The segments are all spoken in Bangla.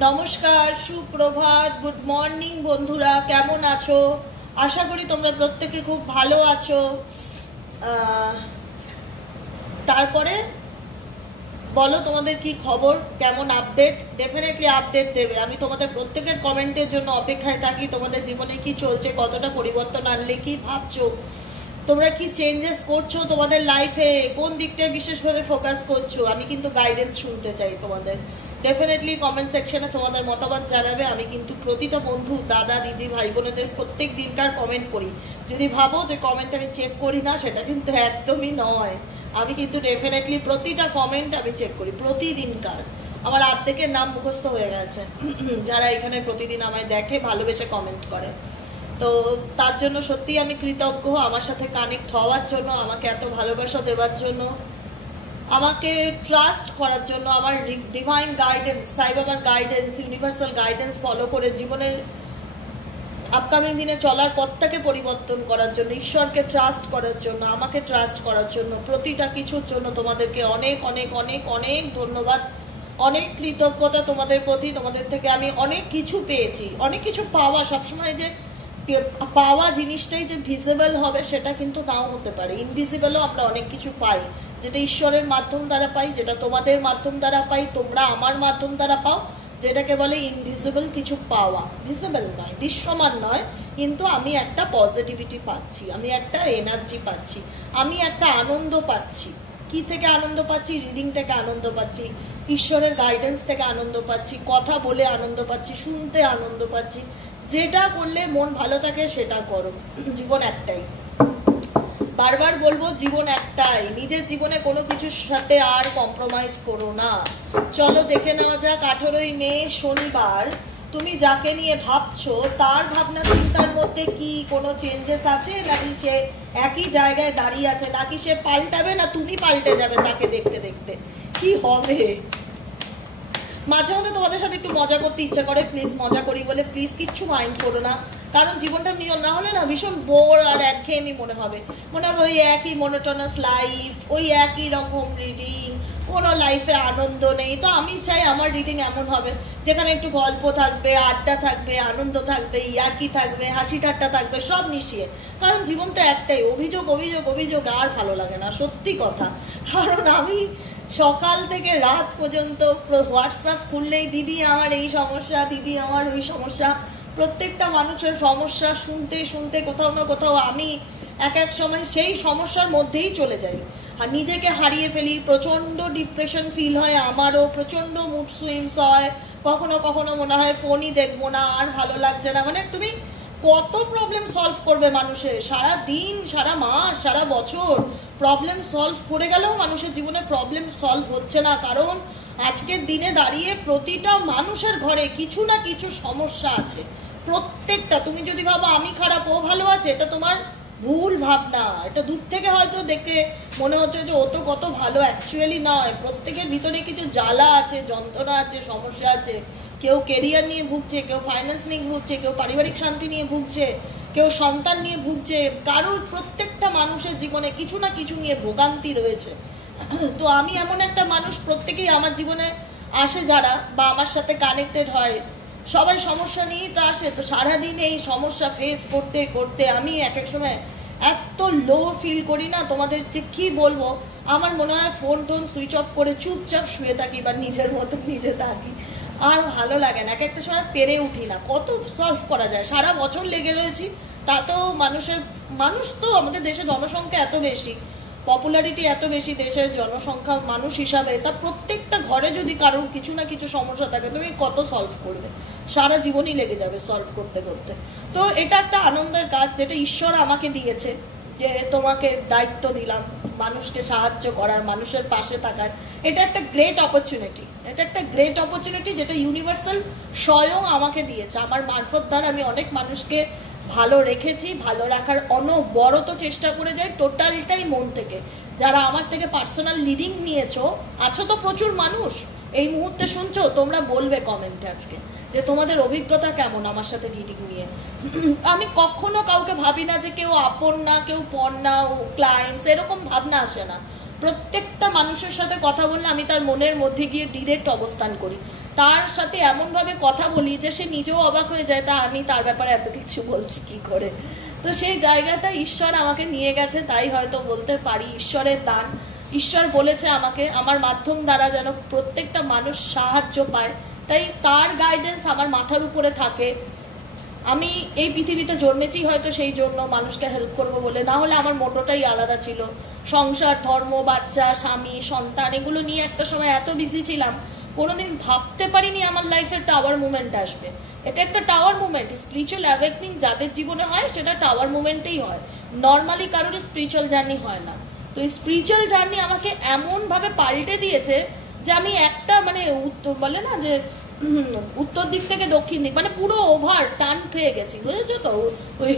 নমস্কার, সুপ্রভাত, গুড মর্নিং বন্ধুরা, কেমন আছো? আশা করি তোমরা প্রত্যেকে খুব ভালো আছো। তারপরে বলো তোমাদের কি খবর, কেমন আপডেট? ডেফিনেটলি আপডেট দেবে। আমি তোমাদের প্রত্যেকের কমেন্টের জন্য অপেক্ষায় থাকি। তোমাদের জীবনে কি চলছে, কতটা পরিবর্তন আনলে, কি ভাবছো, তোমরা কি চেঞ্জেস করছো তোমাদের লাইফে, কোন দিকটায় বিশেষভাবে ফোকাস করছো, আমি কিন্তু গাইডেন্স শুনতে চাই তোমাদের। ডেফিনেটলি কমেন্ট সেকশনে তোমাদের মতামত জানাবে। আমি কিন্তু প্রতিটা বন্ধু, দাদা, দিদি, ভাই বোনেদের প্রত্যেক দিনকার কমেন্ট করি। যদি ভাবো যে কমেন্ট আমি চেক করি না, সেটা কিন্তু একদমই নয়। আমি কিন্তু ডেফিনেটলি প্রতিটা কমেন্ট আমি চেক করি, প্রতিদিনকার। আমার অর্ধেকের নাম মুখস্থ হয়ে গেছে যারা এখানে প্রতিদিন আমায় দেখে, ভালোবেসে কমেন্ট করে। তো তার জন্য সত্যিই আমি কৃতজ্ঞ, আমার সাথে কানেক্ট হওয়ার জন্য, আমাকে এত ভালোবাসা দেওয়ার জন্য, আমাকে ট্রাস্ট করার জন্য, আমার ডিভাইন গাইডেন্স, সাই বাবার গাইডেন্স, ইউনিভার্সাল গাইডেন্স ফলো করে জীবনের আপকামিং দিনে চলার পথটাকে পরিবর্তন করার জন্য, ঈশ্বরকে ট্রাস্ট করার জন্য, আমাকে ট্রাস্ট করার জন্য, প্রতিটা কিছুর জন্য তোমাদেরকে অনেক অনেক অনেক অনেক ধন্যবাদ, অনেক কৃতজ্ঞতা তোমাদের প্রতি। তোমাদের থেকে আমি অনেক কিছু পেয়েছি, অনেক কিছু পাওয়া। সবসময় যে পাওয়া জিনিসটাই যে ভিজিবল হবে সেটা কিন্তু নাও হতে পারে। ইনভিজিবলও আমরা অনেক কিছু পাই, যেটা ঈশ্বরের মাধ্যম দ্বারা পাই, যেটা তোমাদের মাধ্যম দ্বারা পাই, তোমরা আমার মাধ্যম দ্বারা পাও, যেটাকে বলে ইনভিজিবল কিছু পাওয়া। ভিজিবল নয়, দৃশ্যমান নয়, কিন্তু আমি একটা পজিটিভিটি পাচ্ছি, আমি একটা এনার্জি পাচ্ছি, আমি একটা আনন্দ পাচ্ছি। কি থেকে আনন্দ পাচ্ছি? রিডিং থেকে আনন্দ পাচ্ছি, ঈশ্বরের গাইডেন্স থেকে আনন্দ পাচ্ছি, কথা বলে আনন্দ পাচ্ছি, শুনতে আনন্দ পাচ্ছি। যেটা করলে মন ভালো থাকে সেটা করো। জীবন একটাই, বারবার বলবো, জীবন একটাই। নিজের জীবনে কোনো কিছুর সাথে আর কম্প্রোমাইজ করো না। চলো দেখে নেওয়া যাক 18ই মে শনিবার তুমি যাকে নিয়ে ভাবছো তার ভাবনা চিন্তার মধ্যে কি কোনো চেঞ্জেস আছে, নাকি সে একই জায়গায় দাঁড়িয়ে আছে, নাকি সে পাল্টাবে, না তুমি পাল্টে যাবে তাকে দেখতে দেখতে? কি হবে? মাঝে মধ্যে তোমাদের সাথে একটু মজা করতে ইচ্ছা করে, প্লিজ মজা করি বলে, প্লিজ কিচ্ছু মাইন্ড করো না। কারণ জীবনটা না হলে না ভীষণ বোর আর একঘেয়েমি মনে হবে ওই একই মনোটোনাস লাইফ, ওই একই রকম রিডিং, কোনো লাইফে আনন্দ নেই। তো আমি চাই আমার রিডিং এমন হবে যেখানে একটু গল্প থাকবে, আড্ডা থাকবে, আনন্দ থাকবে, ইয়ার্কি থাকবে, হাসি ঠাট্টা থাকবে, সব মিশিয়ে। কারণ জীবন তো একটাই, অভিযোগ অভিযোগ অভিযোগ আর ভালো লাগে না, সত্যি কথা। কারণ আমি সকাল থেকে রাত পর্যন্ত হোয়াটসঅ্যাপ খুললেই দিদি আমার এই সমস্যা, দিদি আমার ওই সমস্যা, প্রত্যেকটা মানুষের সমস্যা শুনতে শুনতে কোথাও না কোথাও আমি এক এক সময় সেই সমস্যার মধ্যেই চলে যাই আর নিজেকে হারিয়ে ফেলি। প্রচণ্ড ডিপ্রেশন ফিল হয়, আমারও প্রচণ্ড মুড সুইংস হয়, কখনো কখনো মনে হয় ফোনই দেখবো না, আর ভালো লাগছে না। মানে তুমি কত প্রবলেম সলভ করবে মানুষের? সারা দিন, সারা মাস, সারা বছর প্রবলেম সলভ করে গেলেও মানুষের জীবনে প্রবলেম সলভ হচ্ছে না। কারণ আজকের দিনে দাঁড়িয়ে প্রতিটা মানুষের ঘরে কিছু না কিছু সমস্যা আছে, প্রত্যেকটা। তুমি যদি ভাবো আমি খারাপ ও ভালো আছে, এটা তোমার ভুল ভাবনা। এটা দূর থেকে হয়তো দেখে মনে হচ্ছে যে ও তো কত ভালো, অ্যাকচুয়ালি নয়। প্রত্যেকের ভিতরে কিছু জ্বালা আছে, যন্ত্রণা আছে, সমস্যা আছে। কেউ কেরিয়ার নিয়ে ভুগছে, কেউ ফাইন্যান্স নিয়ে ভুগছে, কেউ পারিবারিক শান্তি নিয়ে ভুগছে, কেউ সন্তান নিয়ে ভুগছে। কারোর, প্রত্যেকটা মানুষের জীবনে কিছু না কিছু নিয়ে ভোগান্তি রয়েছে। তো আমি এমন একটা মানুষ, প্রত্যেকেই আমার জীবনে আসে যারা, বা আমার সাথে কানেক্টেড হয়, সবাই সমস্যা নিয়েই তো আসে। তো সারাদিন এই সমস্যা ফেস করতে করতে আমি এক এক সময় এত লো ফিল করি না, তোমাদের যে কি বলবো। আমার মনে হয় ফোন টোন সুইচ অফ করে চুপচাপ শুয়ে থাকি বা নিজের মতো নিজে থাকি, আর ভালো লাগে না। এক একটা সময় পেরে উঠি না, কত সলভ করা যায়, সারা বছর লেগে রয়েছি। তাতেও মানুষ তো আমাদের দেশে জনসংখ্যা এত বেশি, পপুলারিটি এত বেশি দেশের জনসংখ্যা মানুষ হিসাবে, তা প্রত্যেকটা ঘরে যদি কারোর কিছু না কিছু সমস্যা থাকে, তুমি কত সলভ করবে? সারা জীবনই লেগে যাবে সলভ করতে করতে। তো এটা একটা আনন্দের কাজ যেটা ঈশ্বর আমাকে দিয়েছে, যে তোমাকে দায়িত্ব দিলাম মানুষকে সাহায্য করার, মানুষের পাশে থাকার। এটা একটা গ্রেট অপরচুনিটি, এটা একটা গ্রেট অপরচুনিটি যেটা ইউনিভার্সাল স্বয়ং আমাকে দিয়েছে। আমার মারফত দ্বারা আমি অনেক মানুষকে ভালো রেখেছি, ভালো রাখার অনবরত চেষ্টা করে যাই, টোটালটাই মন থেকে। যারা আমার থেকে পার্সোনাল লিডিং নিয়েছো, আছো তো প্রচুর মানুষ এই মুহূর্তে শুনছো, তোমরা বলবে কমেন্টে আজকে যে তোমাদের অভিজ্ঞতা কেমন আমার সাথে রিডিং নিয়ে। আমি কখনো কাউকে ভাবি না যে কেউ আপন না, কেউ পর না, ক্লায়েন্টস, এরকম ভাবনা আসে না। প্রত্যেকটা মানুষের সাথে কথা বললে আমি তার মনের মধ্যে গিয়ে ডিরেক্ট অবস্থান করি। তার সাথে এমনভাবে কথা বলি যে সে নিজেও অবাক হয়ে যায়, তা আমি তার ব্যাপারে এত কিছু বলছি কি করে। তো সেই জায়গাটা ঈশ্বর আমাকে নিয়ে গেছে, তাই হয়তো বলতে পারি ঈশ্বরের দান। ঈশ্বর বলেছে আমাকে আমার মাধ্যম দ্বারা যেন প্রত্যেকটা মানুষ সাহায্য পায়, তাই তার গাইডেন্স আমার মাথার উপরে থাকে। আমি এই পৃথিবীতে জন্মেছি হয়তো সেই জন্য মানুষকে হেল্প করবো বলে, না হলে আমার মোটোটাই আলাদা ছিল। সংসার, ধর্ম, বাচ্চা, স্বামী, সন্তান এগুলো নিয়ে একটা সময় এত বিজি ছিলাম, কোনোদিন ভাবতে পারিনি আমার লাইফের টাওয়ার মুভমেন্ট আসবে। এটা একটা টাওয়ার মুভমেন্ট। স্পিরিচুয়াল অ্যাওয়েকনিং যাদের জীবনে হয় সেটা টাওয়ার মুভমেন্টেই হয়, নর্মালি কারোর স্পিরিচুয়াল জার্নি হয় না। তো এই স্পিরিচুয়াল জার্নি আমাকে এমনভাবে পাল্টে দিয়েছে যে আমি একটা মানে বলে না যে উত্তর দিক থেকে দক্ষিণ দিক, মানে পুরো ওভার টান খেয়ে গেছি, বুঝেছো তো? ওই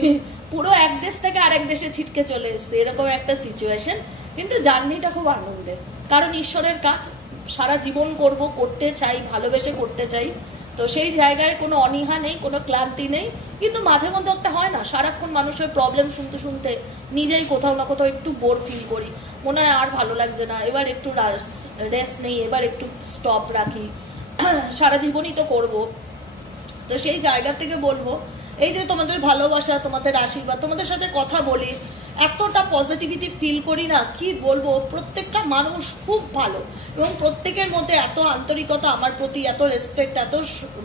পুরো এক দেশ থেকে আরেক দেশে ছিটকে চলে এসছে, এরকম একটা সিচুয়েশন। কিন্তু জার্নিটা খুব আনন্দের, কারণ ঈশ্বরের কাজ সারা জীবন করব, করতে চাই, ভালোবেসে করতে চাই। তো সেই জায়গায় কোনো অনীহা নেই, কোনো ক্লান্তি নেই। কিন্তু মাঝে মধ্যে একটা হয় না, সারাক্ষণ মানুষের প্রবলেম শুনতে শুনতে নিজেই কোথাও না কোথাও একটু বোর ফিল করি, মনে হয় আর ভালো লাগছে না, এবার একটু রেস্ট নেই, এবার একটু স্টপ রাখি, সারা জীবনই তো করবো। তো সেই জায়গা থেকে বলবো, এই যে তোমাদের ভালোবাসা, তোমাদের আশীর্বাদ, তোমাদের সাথে কথা বলি, এতটা পজিটিভিটি ফিল করি না, কি বলবো। প্রত্যেকটা মানুষ খুব ভালো এবং প্রত্যেকের মধ্যে এত আন্তরিকতা আমার প্রতি, এত রেসপেক্ট, এত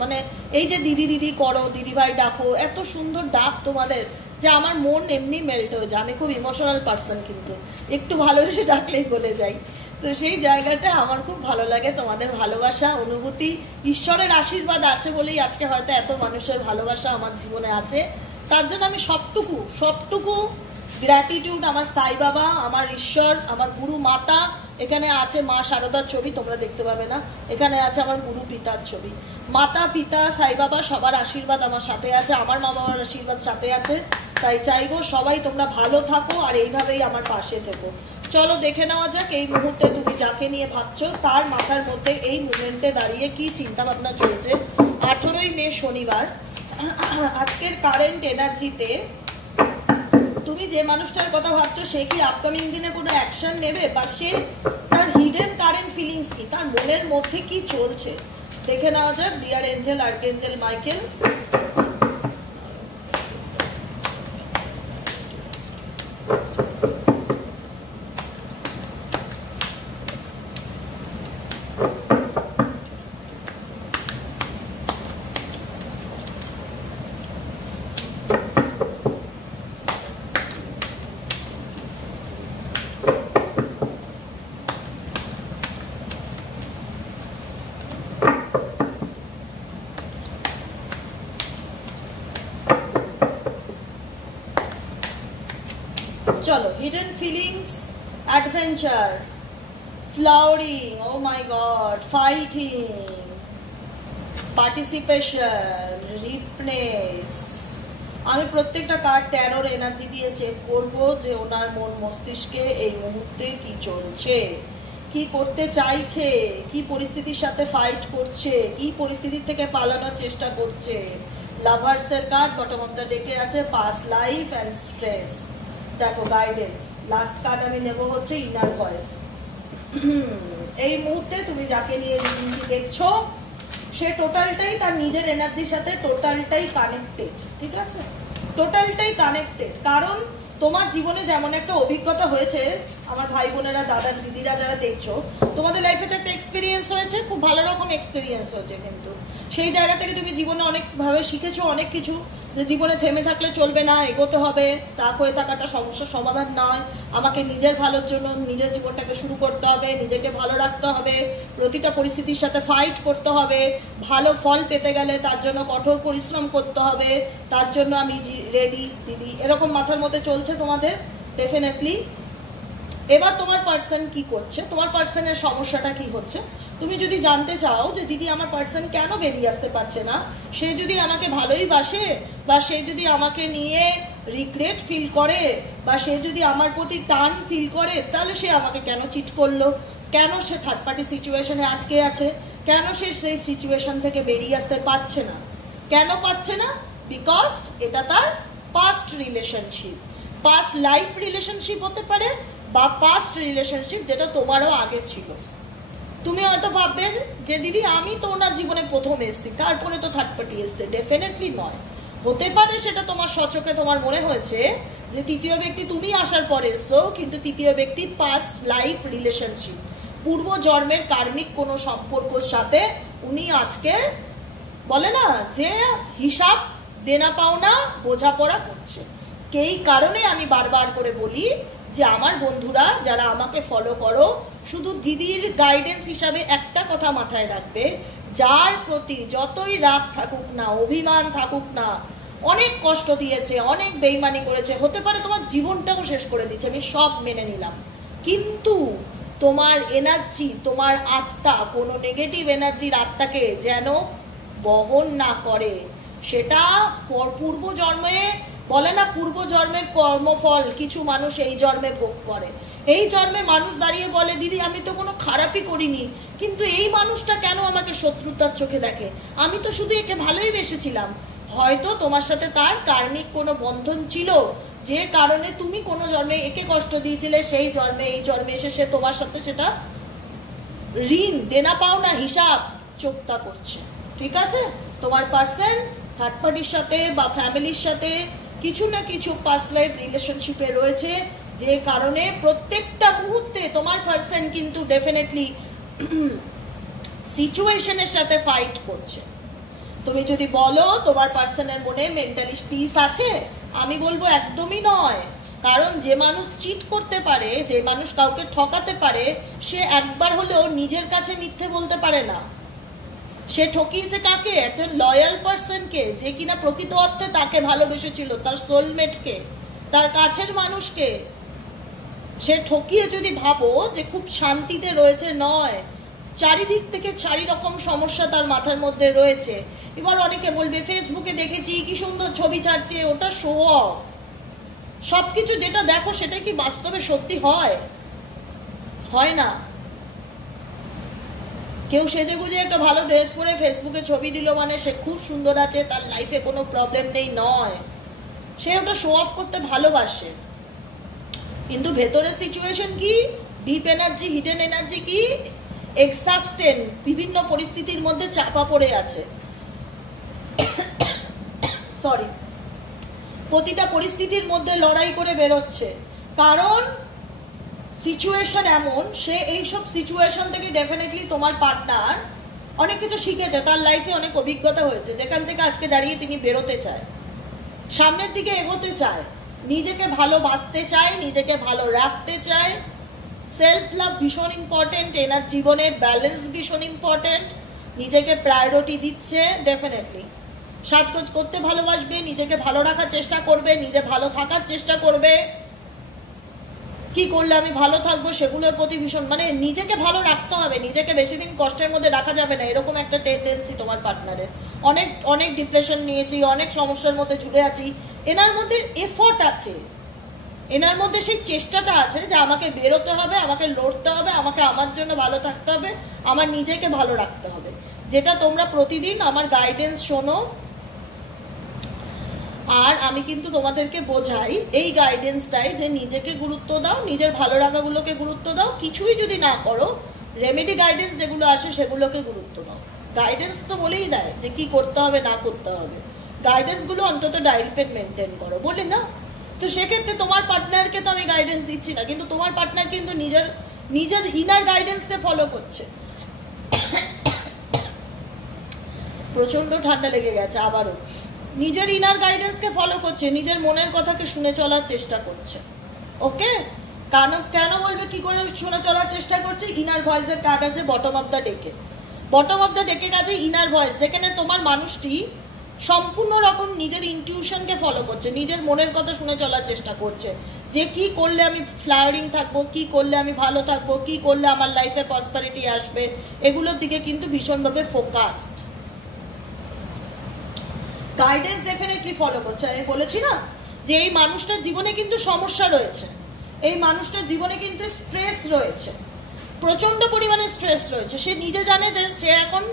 মানে এই যে দিদি দিদি করো, দিদি ভাই ডাকো, এত সুন্দর ডাক তোমাদের যে আমার মন এমনি মেল্ট হয়ে যায়। আমি খুব ইমোশনাল পার্সন, কিন্তু একটু ভালোবেসে ডাকলেই বলে যাই। তো সেই জায়গাটা আমার খুব ভালো লাগে, তোমাদের ভালোবাসা, অনুভূতি, ঈশ্বরের আশীর্বাদ আছে বলেই আজকে হয়তো এত মানুষের ভালোবাসা আমার জীবনে আছে। তার জন্য আমি সবটুকু গ্র্যাটিটিউড আমার সাই বাবা, আমার ঈশ্বর, আমার গুরু মাতা, এখানে আছে মা শারদার ছবি, তোমরা দেখতে পাবে না, এখানে আছে আমার গুরু পিতার ছবি। মাতা, পিতা, সাই বাবা সবার আশীর্বাদ আমার সাথে আছে, আমার মা বাবার আশীর্বাদ সাথে আছে। তাই চাইবো সবাই তোমরা ভালো থাকো আর এইভাবেই আমার পাশে থেকো। চলো দেখে নেওয়া যাক এই মুহূর্তে তুমি যাকে নিয়ে ভাবছো তার মাথার মধ্যে এই মুভমেন্টে দাঁড়িয়ে কি চিন্তা ভাবনা চলছে। 18ই মে শনিবার, আজকের কারেন্ট এনার্জিতে তুমি যে মানুষটার কথা ভাবছো সে কি আপকামিং দিনে কোনো অ্যাকশন নেবে, বা সে তার হিডেন কারেন্ট ফিলিংস কি, তার মনের মধ্যে কি চলছে দেখে নেওয়া যাক। ডিয়ার এঞ্জেল, আর্কএঞ্জেল মাইকেল, চলো হিডেন ফিলিংস, অ্যাডভেঞ্চার, ফ্লাওয়ারিং, ও মাই গড, ফাইটিং, পার্টিসিপেশন, রিপনেস। আমি প্রত্যেকটা কার্ড 13-র এনার্জি দিয়ে চেক করবো যে ওনার মন মস্তিষ্কে এই মুহূর্তে কি চলছে, কি করতে চাইছে, কি পরিস্থিতির সাথে ফাইট করছে, কি পরিস্থিতির থেকে পালানোর চেষ্টা করছে। লাভার্সের কার্ড বটম অফ দ্য ডেকে আছে, পাস্ট লাইফ অ্যান্ড স্ট্রেস। দেখো গাইডেন্স, লাস্ট কার্ড আমি নেব হচ্ছে ইনার ভয়েস। এই মুহূর্তে তুমি যাকে নিয়ে রিডিংটি দেখছো সে টোটালটাই তার নিজের এনার্জির সাথে টোটালটাই কানেক্টেড, ঠিক আছে? টোটালটাই কানেক্টেড, কারণ তোমার জীবনে যেমন একটা অভিজ্ঞতা হয়েছে, আমার ভাই বোনেরা, দাদা দিদিরা যারা দেখছো, তোমাদের লাইফে তো একটা এক্সপিরিয়েন্স হয়েছে, খুব ভালো রকম এক্সপিরিয়েন্স হয়েছে, কিন্তু সেই জায়গা থেকে তুমি জীবনে অনেকভাবে শিখেছো অনেক কিছু, যে জীবনে থেমে থাকলে চলবে না, এগোতে হবে, স্টাক হয়ে থাকাটা সমস্যার সমাধান নয়, আমাকে নিজের ভালোর জন্য নিজের জীবনটাকে শুরু করতে হবে, নিজেকে ভালো রাখতে হবে, প্রতিটা পরিস্থিতির সাথে ফাইট করতে হবে, ভালো ফল পেতে গেলে তার জন্য কঠোর পরিশ্রম করতে হবে, তার জন্য আমি রেডি দিদি, এরকম মাথার মধ্যে চলছে তোমাদের ডেফিনেটলি। এবার তোমার পার্সন কি করছে, তোমার পার্সনের সমস্যাটা কি হচ্ছে, তুমি যদি জানতে চাও যে দিদি আমার পার্সন কেন বেরিয়ে আসতে পারছে না, সে যদি আমাকে ভালোই বাসে, বা সে যদি আমাকে নিয়ে রিগ্রেট ফিল করে, বা সে যদি আমার প্রতি টান ফিল করে, তাহলে সে আমাকে কেন চিট করলো, কেন সে থার্ড পার্টি সিচুয়েশনে আটকে আছে, কেন সে সেই সিচুয়েশন থেকে বেরিয়ে আসতে পারছে না, কেন পারছে না? বিকজ এটা তার past relationship, past life relationship হতে পারে, বা পাস্ট রিলেশনশিপ যেটা তোমারও আগে ছিল। তুমি হয়তো ভাববে যে দিদি আমি তো ওনার জীবনে প্রথম এসেছি, তারপরে তো থার্ড পার্টি এসছে। ডেফিনেটলি নয়। হতে পারে সেটা তোমার সচকে তোমার মনে হয়েছে যে তৃতীয় ব্যক্তি তুমি আসার পরে এসছো, কিন্তু তৃতীয় ব্যক্তি পাস্ট লাইফ রিলেশনশিপ, পূর্ব জন্মের কার্মিক কোনো সম্পর্কের সাথে উনি আজকে বলে না যে হিসাব দেনা পাওনা বোঝাপড়া করছে। এই কারণে আমি বারবার করে বলি যে আমার বন্ধুরা যারা আমাকে ফলো করো, শুধু দিদির গাইডেন্স হিসাবে একটা কথা মাথায় রাখবে, যার প্রতি যতই রাগ থাকুক না, অভিমান থাকুক না, অনেক কষ্ট দিয়েছে, অনেক বেইমানি করেছে, হতে পারে তোমার জীবনটাও শেষ করে দিচ্ছে, আমি সব মেনে নিলাম, কিন্তু তোমার এনার্জি, তোমার আত্মা কোনো নেগেটিভ এনার্জির আত্মাকে যেন বহন না করে। সেটা পূর্ব জন্মে বলে না, পূর্ব জন্মের কর্মফল কিছু মানুষ এই জন্মে ভোগ করে। এই জন্মে মানুষ দাঁড়িয়ে বলে দিদি আমি তো কোনো খারাপই করিনি, কিন্তু এই মানুষটা কেন আমাকে শত্রুতার চোখে দেখে, আমি তো শুধু একে ভালোই বেসেছিলাম। হয়তো তোমার সাথে তার কার্মিক কোনো বন্ধন ছিল, যে কারণে তুমি কোনো জন্মে একে কষ্ট দিয়েছিলে, সেই জন্মে এই জন্মে এসে সে তোমার সাথে সেটা ঋণ দেনা পাওনা হিসাব চোক্তা করছে। ঠিক আছে, তোমার পার্সন থার্ড পার্টির সাথে বা ফ্যামিলির সাথে কিছু না কিছু পাস্ট লাইফ রিলেশনশিপে রয়েছে, যে কারণে প্রত্যেকটা মুহূর্তে তোমার পার্সন কিন্তু ডেফিনেটলি সিচুয়েশনের সাথে ফাইট করছে। তুমি যদি বলো তোমার পার্সনের মনে মেন্টালি পিস আছে, আমি বলবো একদমই নয়। কারণ যে মানুষ চিট করতে পারে, যে মানুষ কাউকে ঠকাতে পারে, সে একবার হলেও নিজের কাছে মিথ্যে বলতে পারে না। সে ঠকিয়েছে কাকে? একজন লয়াল পার্সনকে, যে কিনা প্রকৃত অর্থে তাকে ভালোবেসেছিল, তার সোলমেটকে, তার কাছের মানুষকে। সে ঠকিয়ে যদি ভাবো যে খুব শান্তিতে রয়েছে, নয়, চারিদিক থেকে চারি রকম সমস্যা তার মাথার মধ্যে রয়েছে। এবার অনেকে বলবে ফেসবুকে দেখেছি কি সুন্দর ছবি ছাড়ছে, ওটা শো অফ। সবকিছু যেটা দেখো সেটা কি বাস্তবে সত্যি হয়? হয় না। কেউ সেজে গুজে একটা ভালো ড্রেস পরে ফেসবুকে ছবি দিল মানে সে খুব সুন্দর আছে, তার লাইফে কোনো প্রবলেম নেই, নয়। সে ওটা শো অফ করতে ভালোবাসে, কিন্তু ভেতরের সিচুয়েশন কি, ডিপ এনার্জি, হিডেন এনার্জি কি, এক্সাস্টেন, বিভিন্ন পরিস্থিতির মধ্যে চাপা পড়ে আছে। সরি, প্রতিটা পরিস্থিতির মধ্যে লড়াই করে বেরোচ্ছে। কারণ সিচুয়েশন এমন, সে এইসব সিচুয়েশন থেকে ডেফিনেটলি তোমার পার্টনার অনেক কিছু শিখেছে, তার লাইফে অনেক অভিজ্ঞতা হয়েছে, যেখান থেকে আজকে দাঁড়িয়ে তিনি বেরোতে চায়, সামনের দিকে এগোতে চায়, নিজেকে ভালোবাসতে চায়, নিজেকে ভালো রাখতে চায়। সেলফ লাভ ভীষণ ইম্পর্টেন্ট, এনার জীবনে ব্যালেন্স ভীষণ ইম্পর্টেন্ট, নিজেকে প্রায়োরিটি দিচ্ছে। ডেফিনেটলি সাজগোজ করতে ভালোবাসবে, নিজেকে ভালো রাখার চেষ্টা করবে, নিজে ভালো থাকার চেষ্টা করবে, কি করলে আমি ভালো থাকবো সেগুলোর প্রতি ভীষণ, মানে নিজেকে ভালো রাখতে হবে, নিজেকে বেশি দিন কষ্টের মধ্যে রাখা যাবে না, এরকম একটা টেন্ডেন্সি তোমার পার্টনারের। অনেক অনেক ডিপ্রেশন নিয়েছি, অনেক সমস্যার মধ্যে ঝুলে আছি, এনার মধ্যে এফোর্ট আছে, এনার মধ্যে সেই চেষ্টাটা আছে যে আমাকে বেরোতে হবে, আমাকে লড়তে হবে, আমাকে আমার জন্য ভালো থাকতে হবে, আমার নিজেকে ভালো রাখতে হবে, যেটা তোমরা প্রতিদিন আমার গাইডেন্স শোনো। আর আমি কিন্তু তোমাদেরকে বোঝাই এই গাইডেন্সটাই যে নিজেকে গুরুত্ব দাও, নিজের ভালো লাগাগুলোকে গুরুত্ব দাও, কিছুই যদি না করো রেমেডি গাইডেন্স যেগুলো আসে সেগুলোকে গুরুত্ব দাও। গাইডেন্স তো বলেই দেয় যে কি করতে হবে না করতে হবে, গাইডেন্সগুলো অন্তত ডায়েরি পেন মেনটেন করো, বলে না? তো সেক্ষেত্রে তোমার পার্টনারকে তো আমি গাইডেন্স দিচ্ছি না, কিন্তু তোমার পার্টনার কিন্তু নিজের ইনার গাইডেন্সকে ফলো করছে। প্রচন্ড ঠান্ডা লেগে গেছে আবারও। নিজের ইনার গাইডেন্সকে ফলো করছে, নিজের মনের কথাকে শুনে চলার চেষ্টা করছে। ওকে, কেন বলবে কি করে শুনে চলার চেষ্টা করছে? ইনার ভয়েসের কার্ড আছে বটম অফ দ্য ডেকে, বটম অফ দ্য ডেকের কাছে ইনার ভয়েস, যেখানে তোমার মানুষটি সম্পূর্ণ রকম নিজের ইনটিউশনকে ফলো করছে, নিজের মনের কথা শুনে চলার চেষ্টা করছে, যে কি করলে আমি ফ্লাওয়ারিং থাকবো, কি করলে আমি ভালো থাকবো, কি করলে আমার লাইফে প্রসপারিটি আসবে, এগুলোর দিকে কিন্তু ভীষণভাবে ফোকাসড। গাইডেন্স ডেফিনেটলি ফলো করছে। আমি বলেছি না যে এই মানুষটার জীবনে কিন্তু সমস্যা রয়েছে, এই মানুষটার জীবনে কিন্তু স্ট্রেস রয়েছে, প্রচন্ড পরিমাণে স্ট্রেস রয়েছে। সে নিজে জানে যে সে এখন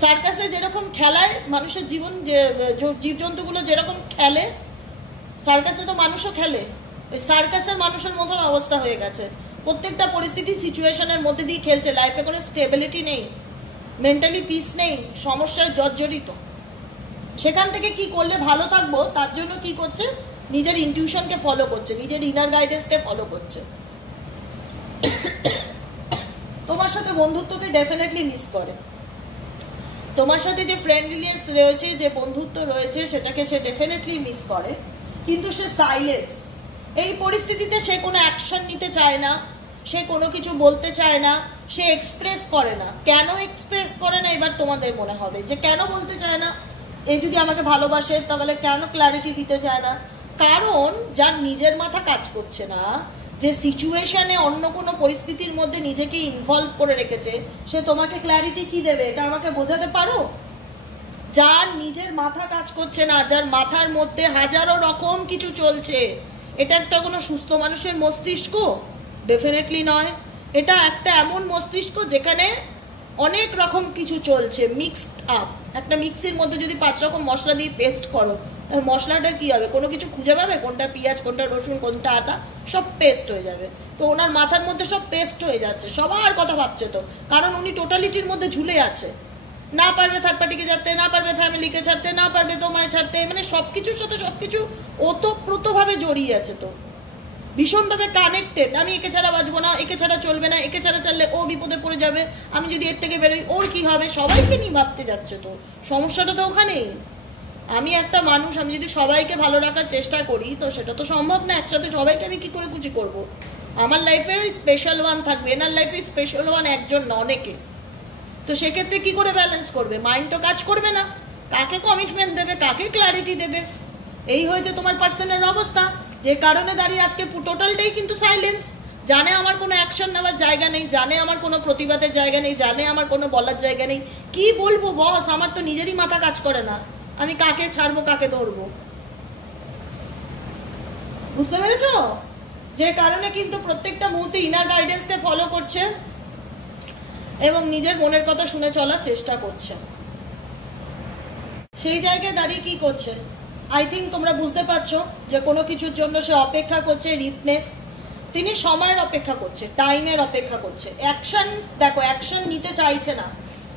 সার্কাসে যেরকম খেলায় মানুষের জীবন, যে জীবজন্তুগুলো যেরকম খেলে, সার্কাসে তো মানুষও খেলে, ওই সার্কাসের মানুষের মতন অবস্থা হয়ে গেছে। প্রত্যেকটা পরিস্থিতি সিচুয়েশনের মধ্যে দিয়ে খেলছে, লাইফে কোনো স্টেবিলিটি নেই, মেন্টালি পিস নেই, সমস্যায় জর্জরিত। সেখান থেকে কি করলে ভালো থাকবো তার জন্য কি করছে, নিজের ইনটিউশনকে ফলো করছে, নিজের ইনার গাইডেন্সকে ফলো করছে। তোমার সাথে বন্ধুত্বকে ডেফিনেটলি মিস করে, তোমার সাথে যে ফ্রেন্ডলিনেস রয়েছে, যে বন্ধুত্ব রয়েছে, সেটাকে সে ডেফিনেটলি মিস করে, কিন্তু সে সাইলেন্স। এই পরিস্থিতিতে সে কোনো অ্যাকশন নিতে চায় না, সে কোনো কিছু বলতে চায় না, সে এক্সপ্রেস করে না। কেন এক্সপ্রেস করে না এবার তোমাদের মনে হবে যে কেন বলতে চায় না, এই যদি আমাকে ভালোবাসে তাহলে কেন ক্ল্যারিটি দিতে চায় না? কারণ যার নিজের মাথা কাজ করছে না, যে সিচুয়েশনে অন্য কোনো পরিস্থিতির মধ্যে নিজেকে ইনভলভ করে রেখেছে, সে তোমাকে ক্ল্যারিটি কি দেবে এটা আমাকে বোঝাতে পারো? যার নিজের মাথা কাজ করছে না, যার মাথার মধ্যে হাজারো রকম কিছু চলছে, এটা একটা কোনো সুস্থ মানুষের মস্তিষ্ক? ডেফিনেটলি নয়। এটা একটা এমন মস্তিষ্ক যেখানে অনেক রকম কিছু চলছে, মিক্সড আপ। একটা মিক্সির মধ্যে যদি 5 রকম মশলা দিয়ে পেস্ট করো, তাহলে মশলাটা কি হবে? কোনো কিছু খুঁজে পাবে? কোনটা পেঁয়াজ, কোনটা রসুন, কোনটা আদা, সব পেস্ট হয়ে যাবে। তো ওনার মাথার মধ্যে সব পেস্ট হয়ে যাচ্ছে, সবার কথা ভাবছে তো, কারণ উনি টোটালিটির মধ্যে ঝুলে আছে। না পারবে থার্ড পার্টিকে ছাড়তে, না পারবে ফ্যামিলিকে ছাড়তে, না পারবে তোমায় ছাড়তে, মানে সবকিছুর সাথে সবকিছু ওতপ্রোতভাবে জড়িয়ে আছে, তো ভীষণভাবে কানেক্টেড। আমি একে ছাড়া বাঁচবো না, একে ছাড়া চলবে না, একে ছাড়া চললে ও বিপদে পড়ে যাবে, আমি যদি এর থেকে বেরোই ওর কি হবে, সবাইকে নিয়ে ভাবতে যাচ্ছে। তো সমস্যাটা তো ওখানেই। আমি একটা মানুষ, আমি যদি সবাইকে ভালো রাখার চেষ্টা করি তো সেটা তো সম্ভব না। একসাথে সবাইকে আমি কি করে খুশি করব? আমার লাইফে স্পেশাল ওয়ান থাকবে, এনার লাইফে স্পেশাল ওয়ান একজন না, অনেকে। তো সেক্ষেত্রে কি করে ব্যালেন্স করবে? মাইন্ড তো কাজ করবে না। কাকে কমিটমেন্ট দেবে, কাকে ক্ল্যারিটি দেবে? এই হয়েছে তোমার পার্সনের অবস্থা, যে কারণে দাঁড়িয়ে আজকে টোটালটাই কিন্তু সাইলেন্স। জানে আমার কোনো অ্যাকশন নেওয়ার জায়গা নেই, জানে আমার কোনো প্রতিবাদের জায়গা নেই, জানে আমার কোনো বলার জায়গা নেই। কি বলবো বস, আমার তো নিজেরই মাথা কাজ করে না, আমি কাকে ছাড়বো, কাকে ধরবো? বুঝতে পেরেছো? যে কারণে কিন্তু প্রত্যেকটা মুহূর্তে ইনার গাইডেন্সকে ফলো করছে এবং নিজের মনের কথা শুনে চলার চেষ্টা করছে। সেই জায়গায় দাঁড়িয়ে কি করছে, আই থিঙ্ক তোমরা বুঝতে পারছো যে কোনো কিছুর জন্য সে অপেক্ষা করছে, রিপনেস। তিনি সময়ের অপেক্ষা করছে, টাইমের অপেক্ষা করছে। অ্যাকশন, দেখো অ্যাকশন নিতে চাইছে না,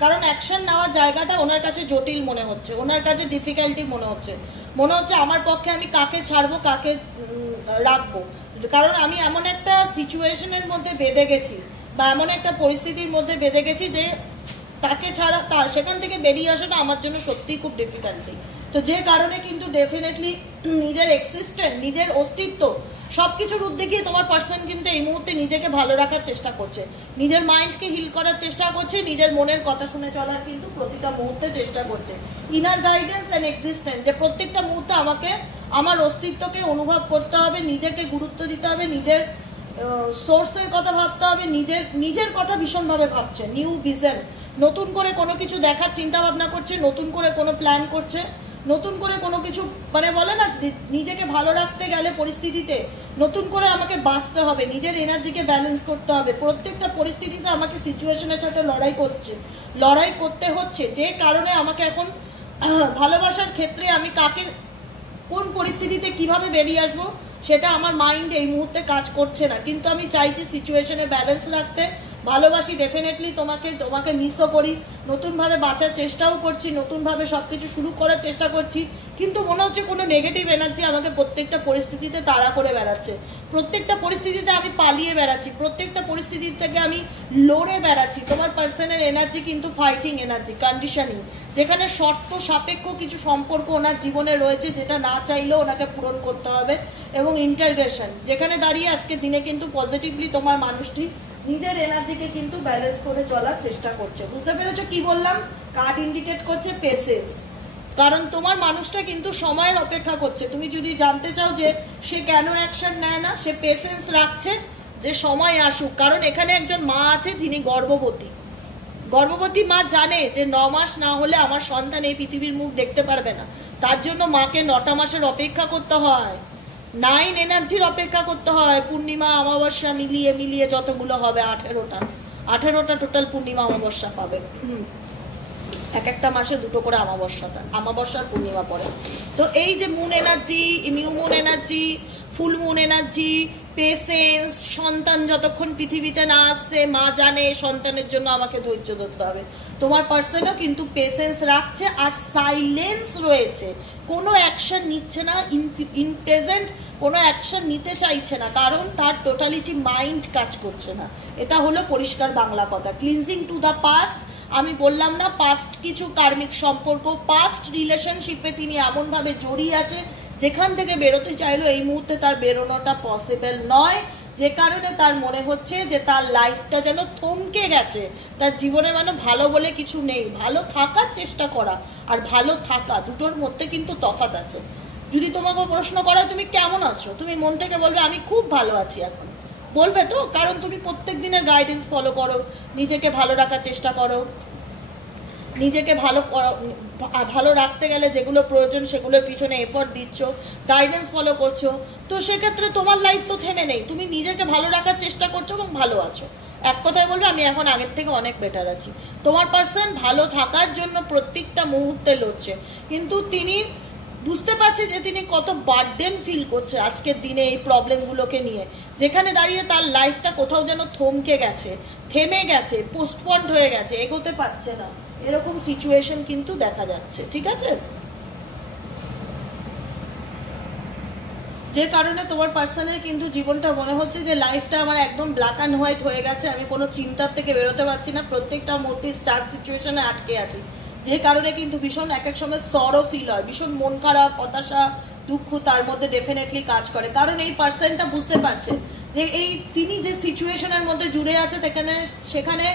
কারণ অ্যাকশন নেওয়ার জায়গাটা ওনার কাছে জটিল মনে হচ্ছে, ওনার কাছে ডিফিকাল্টি মনে হচ্ছে। আমার পক্ষে আমি কাকে ছাড়বো, কাকে রাখবো? কারণ আমি এমন একটা সিচুয়েশনের মধ্যে বেঁধে গেছি, বা এমন একটা পরিস্থিতির মধ্যে বেঁধে গেছি যে তাকে ছাড়া, তার সেখান থেকে বেরিয়ে আসাটা আমার জন্য সত্যিই খুব ডিফিকাল্টি। তো যে কারণে কিন্তু ডেফিনেটলি নিজের এক্সিস্টেন্স, নিজের অস্তিত্ব সবকিছুর ঊর্ধ্বে গিয়ে তোমার পার্সন কিন্তু এই মুহূর্তে নিজেকে ভালো রাখার চেষ্টা করছে, নিজের মাইন্ডকে হিল করার চেষ্টা করছে, নিজের মনের কথা শুনে চলার কিন্তু প্রতিটা মুহূর্তে চেষ্টা করছে। ইনার গাইডেন্স অ্যান্ড এক্সিস্টেন্স, যে প্রত্যেকটা মুহূর্তে আমাকে আমার অস্তিত্বকে অনুভব করতে হবে, নিজেকে গুরুত্ব দিতে হবে, নিজের সোর্সের কথা ভাবতে হবে, নিজের কথা ভীষণভাবে ভাবছে। নিউ ভিশন, নতুন করে কোনো কিছু দেখার চিন্তা ভাবনা করছে, নতুন করে কোনো প্ল্যান করছে, নতুন করে কোনো কিছু, মানে বলে না নিজেকে ভালো রাখতে গেলে পরিস্থিতিতে নতুন করে আমাকে বাঁচতে হবে, নিজের এনার্জিকে ব্যালেন্স করতে হবে। প্রত্যেকটা পরিস্থিতিতে আমাকে সিচুয়েশনের সাথে লড়াই করতে হচ্ছে। যে কারণে আমাকে এখন ভালোবাসার ক্ষেত্রে আমি কাকে, কোন পরিস্থিতিতে কিভাবে বেরিয়ে আসবো সেটা আমার মাইন্ড এই মুহূর্তে কাজ করছে না। কিন্তু আমি চাইছি সিচুয়েশনে ব্যালেন্স রাখতে। ভালোবাসি ডেফিনেটলি তোমাকে মিসও করি, নতুনভাবে বাঁচার চেষ্টাও করছি, নতুনভাবে সব কিছু শুরু করার চেষ্টা করছি, কিন্তু মনে হচ্ছে কোনো নেগেটিভ এনার্জি আমাকে প্রত্যেকটা পরিস্থিতিতে তাড়া করে বেড়াচ্ছে, প্রত্যেকটা পরিস্থিতিতে আমি পালিয়ে বেড়াচ্ছি, প্রত্যেকটা পরিস্থিতি থেকে আমি লড়ে বেড়াচ্ছি। তোমার পার্সনের এনার্জি কিন্তু ফাইটিং এনার্জি, কন্ডিশনিং, যেখানে শর্ত সাপেক্ষ কিছু সম্পর্ক ওনার জীবনে রয়েছে যেটা না চাইলেও ওনাকে পূরণ করতে হবে, এবং ইন্টারগ্রেশন, যেখানে দাঁড়িয়ে আজকে দিনে কিন্তু পজিটিভলি তোমার মানুষটি নিজের এনার্জিকে কিন্তু ব্যালেন্স করে চলার চেষ্টা করছে। বুঝতে পেরেছো কি বললাম? কার্ড ইন্ডিকেট করছে পেশেন্স, কারণ তোমার মানুষটা কিন্তু সময়ের অপেক্ষা করছে। তুমি যদি জানতে চাও যে সে কেন অ্যাকশন নেয় না, সে পেশেন্স রাখছে যে সময় আসুক। কারণ এখানে একজন মা আছে যিনি গর্ভবতী মা জানে যে 9 মাস না হলে আমার সন্তান এই পৃথিবীর মুখ দেখতে পারবে না, তার জন্য মাকে 9টা মাসের অপেক্ষা করতে হয়, 9 এনার্জির অপেক্ষা করতে হয়। পূর্ণিমা অমাবস্যা মিলিয়ে যতগুলো হবে 18টা টোটাল পূর্ণিমা অমাবস্যা পাবে। এক একটা মাসে 2টো করে অমাবস্যার পূর্ণিমা পড়ে। তো এই যে moon energy, new moon energy, full moon energy, patience, সন্তান যতক্ষণ পৃথিবীতে না আসছে মা জানে সন্তানের জন্য আমাকে ধৈর্য ধরতে হবে। তোমার পার্সনও কিন্তু পেশেন্স রাখছে আর সাইলেন্স রয়েছে, কোনো অ্যাকশন নিচ্ছে না, ইন প্রেজেন্ট কোনো অ্যাকশন নিতে চাইছে না, কারণ তার টোটালিটি মাইন্ড কাজ করছে না। এটা হলো পরিষ্কার বাংলা কথা। ক্লিনজিং টু দ্য পাস্ট, আমি বললাম না পাস্ট কিছু কার্মিক সম্পর্ক, পাস্ট রিলেশনশিপে তিনি এমনভাবে জড়িয়ে আছে যেখান থেকে বেরোতে চাইলো এই মুহূর্তে তার বেরোনোটা পসিবল নয়, যে কারণে তার মনে হচ্ছে যে তার লাইফটা যেন থমকে গেছে, তার জীবনে মানে ভালো বলে কিছু নেই। ভালো থাকার চেষ্টা করা আর ভালো থাকা দুটোর মধ্যে কিন্তু তফাৎ আছে। যদি তোমাকে প্রশ্ন করা তুমি কেমন আছো, তুমি মন থেকে বলবে আমি খুব ভালো আছি এখন, বলবে তো, কারণ তুমি প্রত্যেক দিনের গাইডেন্স ফলো করো, নিজেকে ভালো রাখার চেষ্টা করো, নিজেকে ভালো রাখতে গেলে যেগুলো প্রয়োজন সেগুলোর পিছনে এফোর্ট দিচ্ছ, গাইডেন্স ফলো করছো, তো সেক্ষেত্রে তোমার লাইফ তো থেমে নেই, তুমি নিজেকে ভালো রাখার চেষ্টা করছো এবং ভালো আছো। এক কথায় বলবে আমি এখন আগের থেকে অনেক বেটার আছি। তোমার পার্সন ভালো থাকার জন্য প্রত্যেকটা মুহূর্তে লড়ছে, কিন্তু তিনি বুঝতে পারছে যে তিনি কত বার্ডেন ফিল করছে আজকের দিনে এই প্রবলেমগুলোকে নিয়ে, যেখানে দাঁড়িয়ে তার লাইফটা কোথাও যেন থমকে গেছে, থেমে গেছে, পোস্টপন্ড হয়ে গেছে, এগোতে পারছে না, এরকম সিচুয়েশন কিন্তু দেখা যাচ্ছে। ঠিক আছে, যে কারণে তোমার পার্সনের কিন্তু জীবনটা মনে হচ্ছে যে লাইফটা আমার একদম ব্ল্যাক অ্যান্ড হোয়াইট হয়ে গেছে, আমি কোনো চিন্তার থেকে বেরোতে পারছি না, প্রত্যেকটা মধ্যে স্টার্ক সিচুয়েশনে আটকে আছি, যে কারণে কিন্তু ভীষণ এক এক সময় সরো ফিল হয়, ভীষণ মন খারাপ, হতাশা, দুঃখ তার মধ্যে ডেফিনেটলি কাজ করে। কারণ এই পার্সনটা বুঝতে পারছে যে এই তিনি যে সিচুয়েশনের মধ্যে জুড়ে আছে সেখানে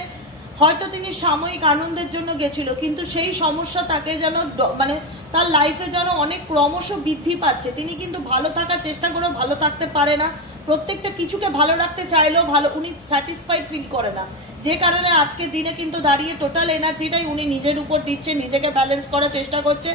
হয়তো তিনি সাময়িক আনন্দের জন্য গেছিল, কিন্তু সেই সমস্যা তাকে যেন মানে তার লাইফে যেন অনেক ক্রমশ বৃদ্ধি পাচ্ছে। তিনি কিন্তু ভালো থাকার চেষ্টা করেও ভালো থাকতে পারে না, প্রত্যেকটা কিছুকে ভালো রাখতে চাইলেও উনি স্যাটিসফাইড ফিল করে না, যে কারণে আজকের দিনে কিন্তু দাঁড়িয়ে টোটাল এনার্জিটাই উনি নিজের উপর দিচ্ছে, নিজেকে ব্যালেন্স করার চেষ্টা করছে,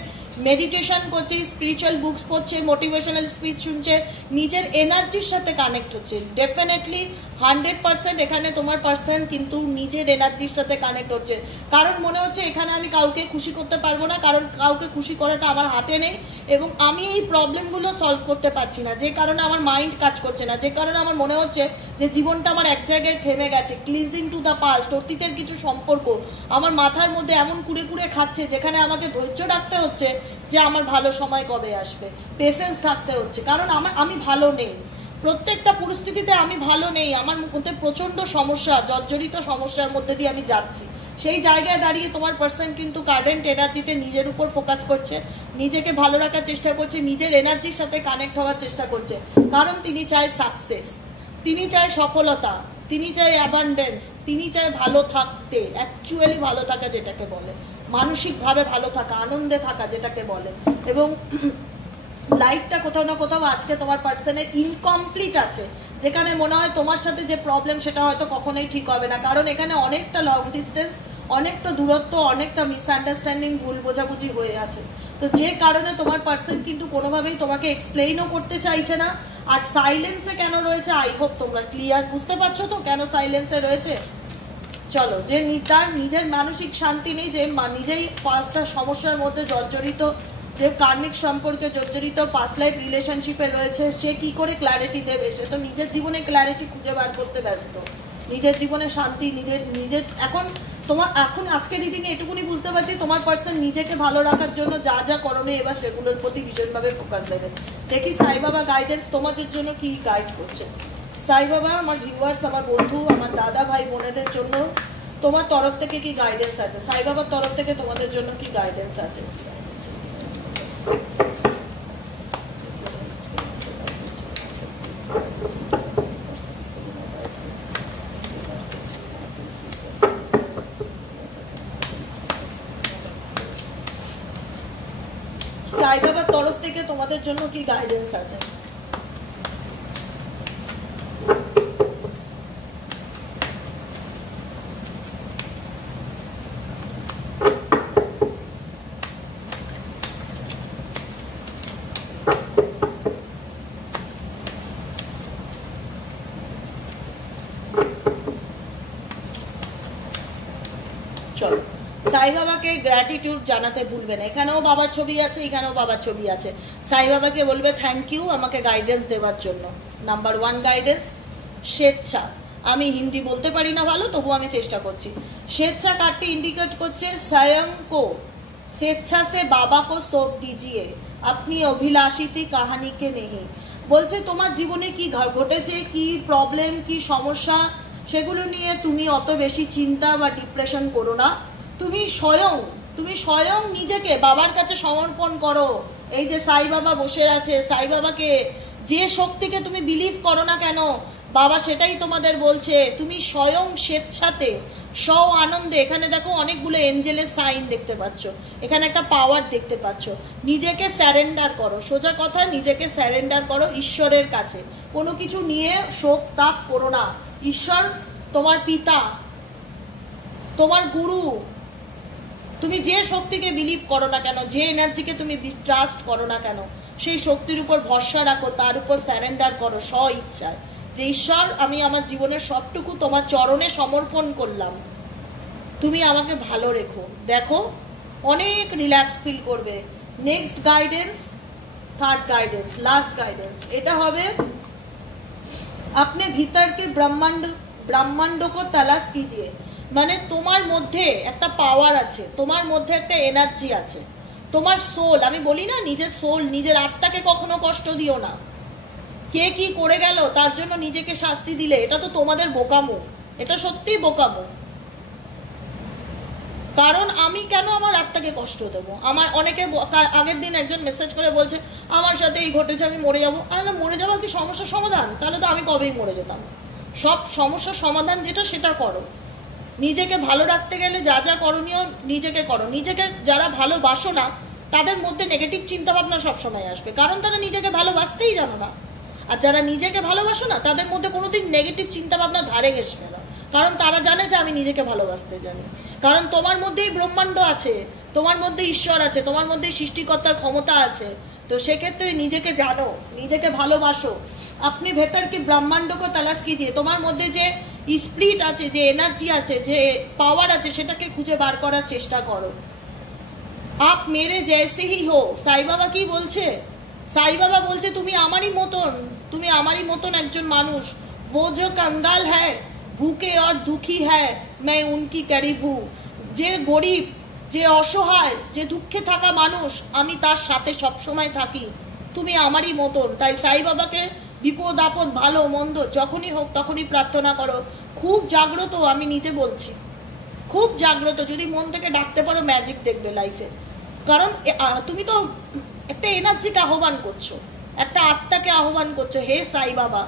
মেডিটেশন করছে, স্পিরিচুয়াল বুকস পড়ছে, মোটিভেশনাল স্পিচ শুনছে, নিজের এনার্জির সাথে কানেক্ট হচ্ছে। ডেফিনেটলি 100% এখানে তোমার পার্সন কিন্তু নিজের এনার্জির সাথে কানেক্ট হচ্ছে, কারণ মনে হচ্ছে এখানে আমি কাউকে খুশি করতে পারবো না, কারণ কাউকে খুশি করাটা আমার হাতে নেই এবং আমি এই প্রবলেমগুলো সলভ করতে পারছি না, যে কারণে আমার মাইন্ড কাজ করছে না, যে কারণে আমার মনে হচ্ছে যে জীবনটা আমার এক জায়গায় থেমে গেছে। ক্লিনজিং টু দ্য পাস্ট, অতীতের কিছু সম্পর্ক আমার মাথার মধ্যে এমন কুড়ে কুড়ে খাচ্ছে, যেখানে আমাকে ধৈর্য রাখতে হচ্ছে যে আমার ভালো সময় কবে আসবে, পেশেন্স থাকতে হচ্ছে, কারণ আমি ভালো নেই, প্রত্যেকটা পরিস্থিতিতে আমি ভালো নেই, আমার মধ্যে প্রচন্ড সমস্যা, জর্জরিত সমস্যার মধ্যে দিয়ে আমি যাচ্ছি। সেই জায়গায় দাঁড়িয়ে তোমার পার্সন কিন্তু কারেন্ট এনার্জিতে নিজের উপর ফোকাস করছে, নিজেকে ভালো রাখার চেষ্টা করছে, নিজের এনার্জির সাথে কানেক্ট হওয়ার চেষ্টা করছে, কারণ তিনি চায় সাকসেস, তিনি চায় সফলতা, তিনি চায় অ্যাবান্ডেন্স, তিনি চায় ভালো থাকতে, অ্যাকচুয়ালি ভালো থাকা যেটাকে বলে, মানসিকভাবে ভালো থাকা, আনন্দে থাকা যেটাকে বলে। এবং লাইফটা কোথাও না কোথাও আজকে তোমার পার্সনের ইনকমপ্লিট আছে, যেখানে মনে হয় তোমার সাথে যে প্রবলেম সেটা হয়তো কখনোই ঠিক হবে না, কারণ এখানে অনেকটা লং ডিস্টেন্স, অনেকটা দূরত্ব, অনেকটা মিসআন্ডারস্ট্যান্ডিং, ভুল বোঝাবুঝি হয়ে আছে। তো যে কারণে তোমার পার্সন কিন্তু কোনোভাবেই তোমাকে এক্সপ্লেইনও করতে চাইছে না। আর সাইলেন্সে কেন রয়েছে, আই হোপ তোমরা ক্লিয়ার বুঝতে পারছো তো কেন সাইলেন্সে রয়েছে। চলো, যে তার নিজের মানসিক শান্তি নেই, যে নিজেই পাঁচটা সমস্যার মধ্যে জর্জরিত, যে কার্মিক সম্পর্কে জর্জরিত, পাস্ট লাইফ রিলেশনশিপে রয়েছে, সে কি করে ক্ল্যারিটি দেবে? সে তো নিজের জীবনে ক্ল্যারিটি খুঁজে বার করতে ব্যস্ত, নিজের জীবনে শান্তি, নিজের এখন আজকে রিডিং এ এটুকুনি বুঝতে পারছি তোমার পার্সন নিজেকে ভালো রাখার জন্য যা যা করণীয় এবার সেগুলোর প্রতি ভীষণভাবে ফোকাস দেবে। দেখি সাই বাবা গাইডেন্স তোমাদের জন্য কি গাইড করছে। সাই বাবা, আমার ভিউয়ার্স, আমার বন্ধু, আমার দাদা ভাই বোনেদের জন্য তোমার তরফ থেকে কি গাইডেন্স আছে? সাই বাবার তরফ থেকে তোমাদের জন্য কি গাইডেন্স আছে? সাই বাবার তরফ থেকে তোমাদের জন্য কি গাইডেন্স আছে? চলো, সাই বাবাকে গ্র্যাটিটিউড জানাতে ভুলবে না। এখানেও বাবার ছবি আছে, এখানেও বাবার ছবি আছে। সাই বাবাকে বলবে থ্যাংক ইউ আমাকে গাইডেন্স দেওয়ার জন্য। নাম্বার 1 গাইডেন্স স্বেচ্ছা। আমি হিন্দি বলতে পারি না ভালো, তবু আমি চেষ্টা করছি। স্বেচ্ছা কার্ডটি ইন্ডিকেট করছে स्वयं को স্বেচ্ছা से बाबा को सौंप दीजिए अपनी अभिलाषित कहानी के नहीं। বলছে তোমার জীবনে কি ঘটেছে, কি প্রবলেম, কি সমস্যা, সেগুলো নিয়ে তুমি অত বেশি চিন্তা বা ডিপ্রেশন করো না। তুমি স্বয়ং নিজেকে বাবার কাছে সমর্পণ করো। এই যে সাই বাবা বসে আছে, সাই বাবাকে যে শক্তিকে তুমি বিলিভ করো না কেন, বাবা সেটাই তোমাদের বলছে। তুমি স্বয়ং স্বেচ্ছাতে আনন্দে, এখানে দেখো অনেকগুলো এঞ্জেলের সাইন দেখতে পাচ্ছ, এখানে একটা পাওয়ার দেখতে পাচ্ছ। নিজেকে স্যারেন্ডার করো, সোজা কথা, নিজেকে স্যারেন্ডার করো ঈশ্বরের কাছে। কোনো কিছু নিয়ে শোক তাপ করো না। ঈশ্বর তোমার পিতা, তোমার গুরু, তুমি যে শক্তিকে বিলিভ করো না কেন, যে এনার্জিকে তুমি ট্রাস্ট করো না কেন, সেই শক্তির উপর ভরসা রাখো, তার উপর স্যারেন্ডার করো স্ব ইচ্ছায়, যে ঈশ্বর আমি আমার জীবনের সবটুকু তোমার চরণে সমর্পণ করলাম, তুমি আমাকে ভালো রেখো। দেখো অনেক রিল্যাক্স ফিল করবে। Next guidance, third guidance, last guidance, এটা হবে আপনি ভিতর के ব্রহ্মাণ্ড को तलाश कीजिए। মানে তোমার মধ্যে একটা পাওয়ার আছে, তোমার মধ্যে একটা এনার্জি আছে, তোমার সোল। আমি বলি না, নিজের সোল, নিজের আত্মাকে কখনো কষ্ট দিও না। কে কি করে গেল তার জন্য নিজেকে শাস্তি দিলে এটা তো তোমাদের বোকামো, এটা সত্যিই বোকামো। কারণ আমি কেন আমার আত্মাকে কষ্ট দেবো? আমার অনেকে আগের দিন একজন মেসেজ করে বলছে আমার সাথে এই ঘটেছে, আমি মরে যাবো। তাহলে মরে যাবো কি সমস্যার সমাধান? তাহলে তো আমি কবেই মরে যেতাম। সব সমস্যার সমাধান যেটা সেটা করো। নিজেকে ভালো রাখতে গেলে যা যা করণীয় নিজেকে করো। নিজেকে যারা ভালোবাসো না তাদের মধ্যে নেগেটিভ চিন্তাভাবনা সবসময় আসবে, কারণ তারা নিজেকে ভালোবাসতেই জানো না। আর যারা নিজেকে ভালোবাসো না তাদের মধ্যে কোনোদিন নেগেটিভ চিন্তাভাবনা ধারে ঘেসবে না, কারণ তারা জানে যে আমি নিজেকে ভালোবাসতে জানি। কারণ তোমার মধ্যেই ব্রহ্মাণ্ড আছে, তোমার মধ্যে ঈশ্বর আছে, তোমার মধ্যে সৃষ্টিকর্তার ক্ষমতা আছে। তো সেক্ষেত্রে নিজেকে জানো, নিজেকে ভালোবাসো। আপনি ভেতর কি ব্রহ্মাণ্ডকে তালাশ कीजिए। তোমার মধ্যে যে স্পিরিট আছে, যে এনার্জি আছে, যে পাওয়ার আছে, সেটাকে খুঁজে বার করার চেষ্টা করো। আপ মেরে জैसे ही हो। সাই বাবা কি বলছে? সাই বাবা বলছে তুমি আমারই মতন, তুমি আমারই মতন একজন মানুষ। वो जो कंगाल है भूखे और दुखी है मैं उनकी करीब हूँ। যে গরিব, যে অসহায়, যে দুঃখে থাকা মানুষ, আমি তার সাথে সবসময় থাকি। তুমি আমারই মতন। তাই সাই বাবাকে বিপদ আপদ ভালো মন্দ যখনই হোক তখনই প্রার্থনা করো। খুব জাগ্রত, আমি নিজে বলছি, খুব জাগ্রত। যদি মন থেকে ডাকতে পারো ম্যাজিক দেখবে লাইফে। কারণ তুমি তো একটা এনার্জিকে আহ্বান করছো, একটা আত্মাকে আহ্বান করছো, হে সাই বাবা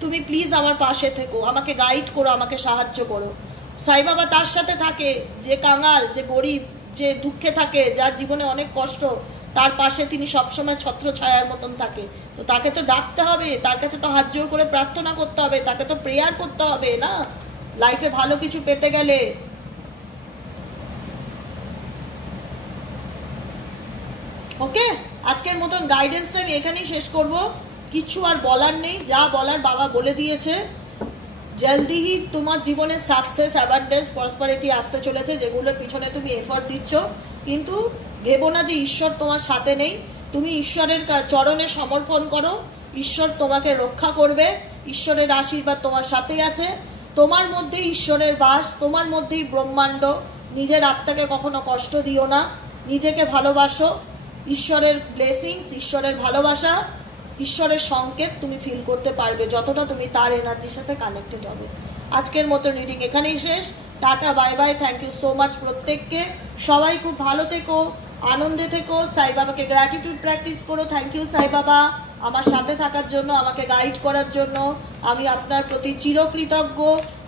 তুমি প্লিজ আমার পাশে থেকো, আমাকে গাইড করো, আমাকে সাহায্য করো। সাই বাবা তার সাথে থাকে যে কাঙাল, যে গরিব, যে দুঃখে থাকে, যার জীবনে অনেক কষ্ট, তার পাশে তিনি সবসময় ছত্র ছায়ার মতন থাকে। তো তাকে তো ডাকতে হবে, তার কাছে তো হাত জোর করে প্রার্থনা করতে হবে, তাকে তো প্রেয়ার করতে হবে না লাইফে ভালো কিছু পেতে গেলে। ওকে, আজকের মতন গাইডেন্সটা আমি এখানেই শেষ করব। কিছু আর বলার নেই, যা বলার বাবা বলে দিয়েছে। জলদি হি তোমার জীবনে সাকসেস, অ্যাবান্ডেন্স, প্রসপারিটি আসতে চলেছে, যেগুলোর পিছনে তুমি এফর্ট দিচ্ছ। কিন্তু ভেবো না যে ঈশ্বর তোমার সাথে নেই। তুমি ঈশ্বরের চরণে সমর্পণ করো, ঈশ্বর তোমাকে রক্ষা করবে, ঈশ্বরের আশীর্বাদ তোমার সাথেই আছে। তোমার মধ্যে ঈশ্বরের বাস, তোমার মধ্যেই ব্রহ্মাণ্ড। নিজের আত্মাকে কখনো কষ্ট দিও না, নিজেকে ভালোবাসো। ঈশ্বরের ব্লেসিংস, ঈশ্বরের ভালোবাসা, ঈশ্বরের সংকেত তুমি ফিল করতে পারবে যতটা তুমি তার এনার্জির সাথে কানেক্টেড হবে। আজকের মতো রিডিং এখানেই শেষ। Tata, bye bye, thank you so much প্রত্যেককে। সবাই খুব ভালো থেকো, আনন্দে থেকো, সাই বাবাকে গ্র্যাটিটিউড প্র্যাকটিস করো। থ্যাংক ইউ সাই বাবা আমার সাথে থাকার জন্য, আমাকে গাইড করার জন্য। আমি আপনার প্রতি চিরকৃতজ্ঞ।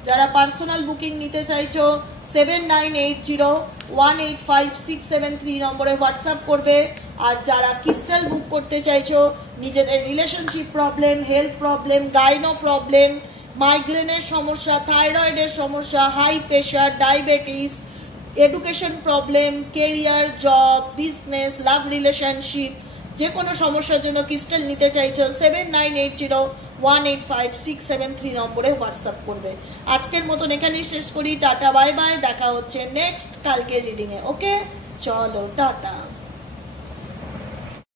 যারা পার্সোনাল বুকিং নিতে চাইছো 7980185673 নম্বরে হোয়াটসঅ্যাপ করবে। আর যারা ক্রিস্টাল বুক করতে চাইছো, নিজেদের relationship problem, health problem, gyno problem, মাইগ্রেনের সমস্যা, থাইরয়েডের সমস্যা, high pressure, diabetes, education problem, career, job, business, love relationship, যে কোনো সমস্যার জন্য ক্রিস্টাল নিতে চাইছো 7980185673 নম্বরে হোয়াটসঅ্যাপ করবে। আজকের মতন এখানেই শেষ করি। টাটা, বাই বাই, দেখা হচ্ছে নেক্সট কালকে রিডিংয়ে। ওকে, চলো টাটা।